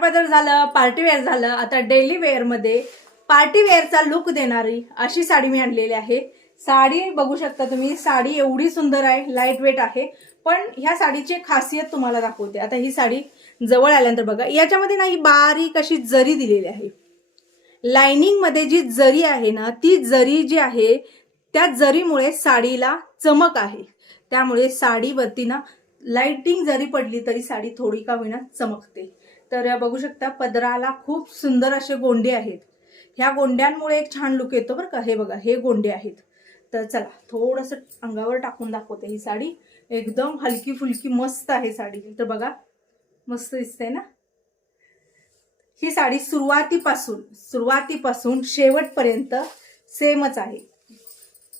काठपदर झालं party wear झालं. आता डेली वेअरमध्ये पार्टी वेअरचा लुक देणारी अशी साडी मी आणलेली आहे. साडी बघू शकता तुम्ही साडी एवढी सुंदर आहे लाइट वेट आहे. पण ह्या साडीची खासियत तुम्हाला दाखवते. आता ही साडी जवळ आल्यानंतर बघा याच्यामध्ये ना ही बारीक अशी जरी दिलेली आहे. लाइनिंगमध्ये जी जरी आहे ना ती जरी जी आहे त्या जरीमुळे साडीला चमक आहे. त्यामुळे साडीवरती ना लाइटिंग जरी पडली तरी साडी थोडी का होईना चमकते. तर बघू शकता पदराला खूप सुंदर असे गोंडे आहेत. ह्या गोंड्यांमुळे एक छान लुक येतो बरं का. हे बघा हे गोंडे आहेत. तर चला थोडंसं अंगावर टाकून दाखवते ही साडी. एकदम हलकी फुलकी मस्त आहे साडी. तर बघा मस्त दिसते ना? ही साडी सुरुवातीपासून सुरुवातीपासून शेवटपर्यंत सेमच आहे.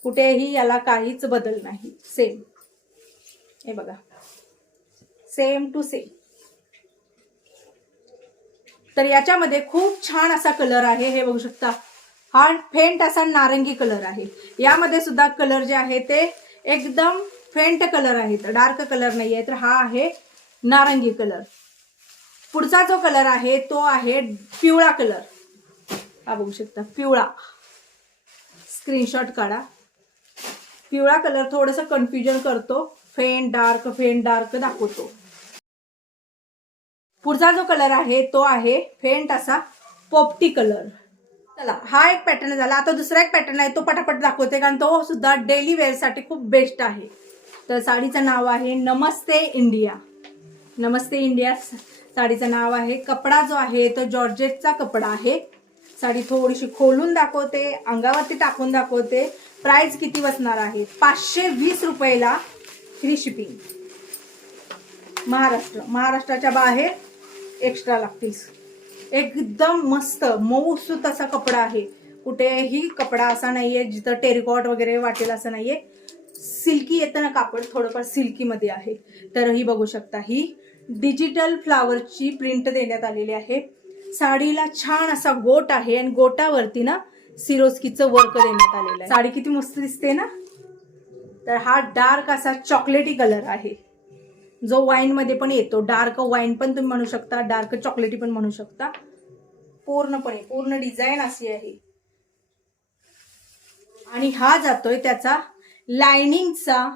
कुठेही याला काहीच बदल नाही. सेम हे बघा. सेम टू सेम तर याच्यामध्ये खूप छान असा कलर आहे हे बघू शकता. हा फेंट असा नारंगी कलर आहे. यामध्ये सुद्धा कलर जे आहे ते एकदम फेंट कलर आहेत डार्क कलर नाही आहे तर हा आहे नारंगी कलर. पुढचा जो कलर आहे तो आहे पिवळा कलर. हा बघू शकता पिवळा. स्क्रीनशॉट काढा. पिवळा कलर थोडंसं कन्फ्युजन करतो. फेंट डार्क फेंट डार्क दाखवतो. पुढचा जो कलर आहे तो आहे फेंट असा पोपटी कलर. चला हा एक पॅटर्न झाला. आता दुसरा एक पॅटर्न आहे तो पटापट दाखवते कारण तो सुद्धा डेली वेअरसाठी खूप बेस्ट आहे. तर साडीचं नाव आहे नमस्ते इंडिया. नमस्ते इंडिया साडीचं नाव आहे कपडा जो आहे तो जॉर्जेटचा कपडा आहे. साडी थोडीशी खोलून दाखवते अंगावरती टाकून दाखवते. प्राइस किती बसणार आहे? पाचशे वीस रुपयाला फ्री शिपिंग महाराष्ट्र महाराष्ट्राच्या बाहेर एक्स्ट्रा लागतील. एकदम मस्त मऊसूत असा कपडा आहे. कुठेही कपडा असा नाहीये जिथं टेरिकॉट वगैरे वाटेल असं नाहीये. सिल्की येतं ना कापड थोडंफार सिल्कीमध्ये आहे. तर ही बघू शकता ही डिजिटल फ्लावरची प्रिंट देण्यात आलेली आहे. साडीला छान असा गोट आहे आणि गोटावरती ना सिरोस्कीचं वर्क देण्यात आलेलं आहे. साडी किती मस्त दिसते ना? तर हा डार्क असा चॉकलेटी कलर आहे. जो वाईन मध्ये पण येतो. डार्क वाईन पण तुम्ही म्हणू शकता. डार्क चॉकलेटी पण म्हणू शकता. पूर्णपणे पूर्ण डिझाईन अशी आहे. आणि हा जातोय त्याचा लायनिंगचा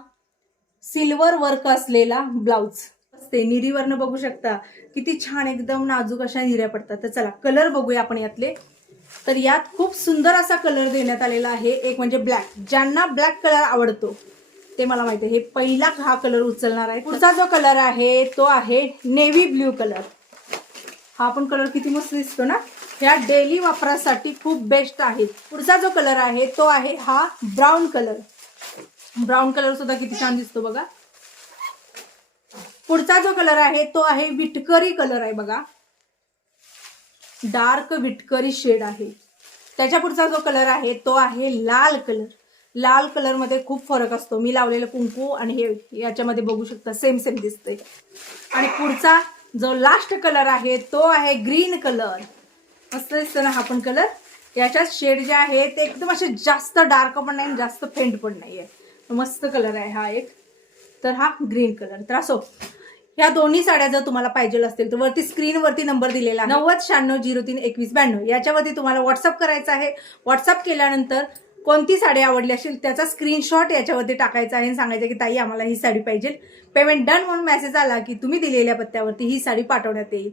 सिल्वर वर्क असलेला ब्लाउज असते निरीवरनं बघू शकता. किती छान एकदम नाजूक अशा निऱ्या पडतात. तर चला कलर बघूया आपण यातले. तर यात खूप सुंदर असा कलर देण्यात आलेला आहे. एक म्हणजे ब्लॅक ज्यांना ब्लॅक कलर आवडतो ते मला माहिती आहे. हे पहिला हा कलर उचलणार आहे. पुढचा जो कलर आहे तो आहे नेव्ही ब्ल्यू कलर. हा पण कलर किती मस्त दिसतो ना? ह्या डेली वापरासाठी खूप बेस्ट आहे. पुढचा जो कलर आहे तो आहे हा ब्राऊन कलर. ब्राऊन कलर सुद्धा किती छान दिसतो बघा. पुढचा जो कलर आहे तो आहे विटकरी कलर आहे बघा. डार्क विटकरी शेड आहे. त्याच्या पुढचा जो कलर आहे तो आहे लाल कलर. लाल कलरमध्ये खूप फरक असतो. मी लावलेलं कुंकू आणि हे याच्यामध्ये बघू शकता सेम सेम दिसतंय. आणि पुढचा जो लास्ट कलर आहे तो आहे ग्रीन कलर मस्त दिसतं ना हा पण कलर याच्यात शेड जे आहे ते एकदम असे जास्त डार्क पण नाही आणि जास्त फेंट पण नाही आहे मस्त कलर आहे हा एक. तर हा ग्रीन कलर तर असो ह्या दोन्ही साड्या जर तुम्हाला पाहिजे असतील तर वरती स्क्रीनवरती नंबर दिलेला नव्वद शहाण्णव झिरो तीन एकवीस ब्याण्णव. याच्यावरती तुम्हाला व्हॉट्सअप करायचं आहे. व्हॉट्सअप केल्यानंतर कोणती साडी आवडली असेल त्याचा स्क्रीनशॉट याच्यावरती टाकायचा आहे आणि सांगायचं की ताई आम्हाला ही साडी पाहिजे. पेमेंट डन म्हणून मेसेज आला की तुम्ही दिलेल्या पत्त्यावरती ही साडी पाठवण्यात येईल.